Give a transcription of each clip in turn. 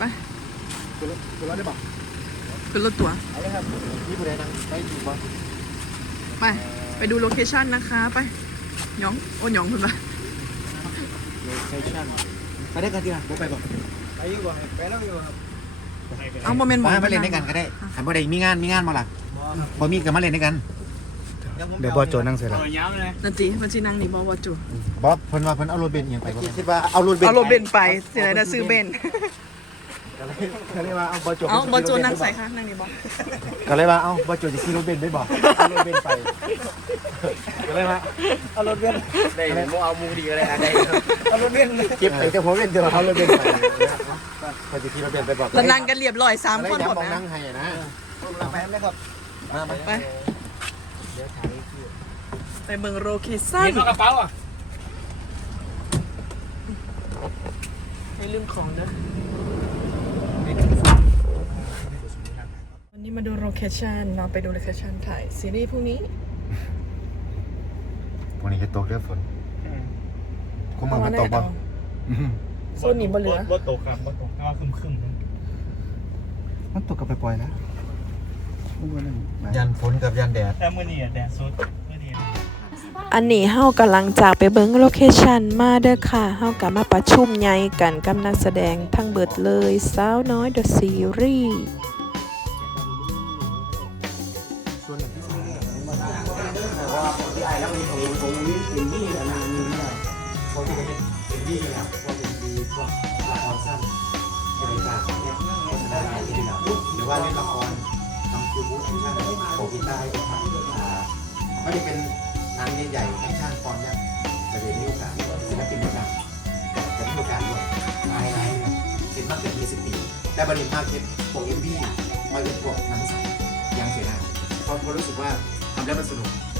ไปขึ้รถได้ป่ะขึ้รถตัว๋วเลยครับนี่ผู้ใดนัไปะไปดูโลเคชั่นนะคะ ไป หยองโอ้หยองคุณป่ะโลเคชั่นไปได้กันที่ไหนไปไปปไปอยู่ป่ะไปแล้วอยู่ครับเอาโมเมนต์มาเล่นด้วยกันก็ได้ขันบอ่ได้มีงานมีงานมาหลักบอมีกับมาเล่นด้วยกัน เดี๋ยวบอโจนั่งเสร็จแล้วนันจีพันจีนั่งนี่บอบอจจบอเพิ่นว่าเพิ่นเอารถเบนเอียงไปคิดว่าเอารถเบนเอารถเบนไปเสียดายซื้อเบนก็เลยว่าเอาบอจูเบอนั่งใส่ค่ะนั่งนี่บอกก็เลยว่าเอาบอจูจะขี่รถเบนได้บอกรถเบนไปก็เลยว่าเอารถเบนได้ยม่เอามูดีอะไรอะไรเอารถเบนเก็บไปแต่หัวเบนเดี๋ยวเรถเบนไปพอจะขี่รถเบนไปบอกแล้วนั่งกันเรียบร้อยสามคนหมดนะนั่งให้นะไปครับไปไปเมืองโรเคสซันมีกระเป๋าอ่ะให้ลืมของนะาดูโลเคชันเราไปดูโลเคชันถ่ายซีรีส์พรุ่งนี้พรุ่งนี้จะตกเรือฝนคุณมาไม่ตกบ้างโซนนี้บนเรือรถตกครับรถตกแต่ว่าคึ่งคึ่มันตกกับไปปล่อยนะยันฝนกับยันแดด แต่เมื่อนี้แดดสุดอันนี้เฮากำลังจากไปเบิ้งโลเคชันมาเด้อค่ะ เฮากำลังประชุมไงกันกับนักแสดงทั้งเบิดเลยสาวน้อยเดอะซีรีส์ที่ไอ้แล้วมันของขรงนี้เป็นนี่อะไรนี่ครับคที่จะเป็นนี่ครับคนเป็ดีพวกละครสั้นบริการเนี่ยคนจะได้รายได้ดีนะหรือว่าเล่นละครทำคิวบูทช่างได้ไหมผมกินได้ก็ฟังเรื่องาไม่ได้เป็นนางใหญ่ใหญ่อช่างตอนเนี้ยระเด็นนมีโอกาสศิเปินได้จะมีโอกาสด้วยหลายหลายศิลปะเกือบยี่สิบปีได้ปริภาคเทปโปรเอ็มบี้มาเรีนพวกนักแสดงยังเสียดายเพราะรู้สึกว่าทำแล้วมันสนุก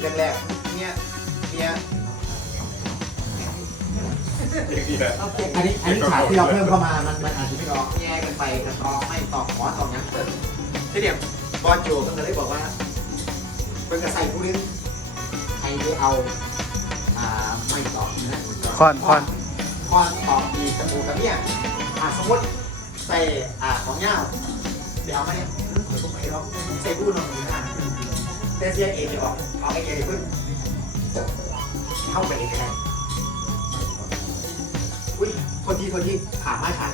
แรกๆเนี่ยเนี่ยอันนี้อันนี้ฉากที่เราเพิ่มเข้ามามันมันอาจจะไม่ร้องแย่กันไปกระตองไม่ตอบขอตอบยังเปิดที่เดียวบอลโจก็เลยบอกว่าเป็นกระใส่ผู้เล่นใครจะเอาอ่าไม่ตอบนะคอนคอนคอนตอบดีตะปูกับเนี่ยอ่าสมมติใส่อ่าของเงาเดี๋ยวไม่เดี๋ยวผมไปร้องใส่ผู้นอนอย่นะเสี้ยนเอง็นออกเอาไอเอ็นเพิ่มเข้าไปในแคลนอุ้ยคนที่ คนที่ผ่ามาฉัน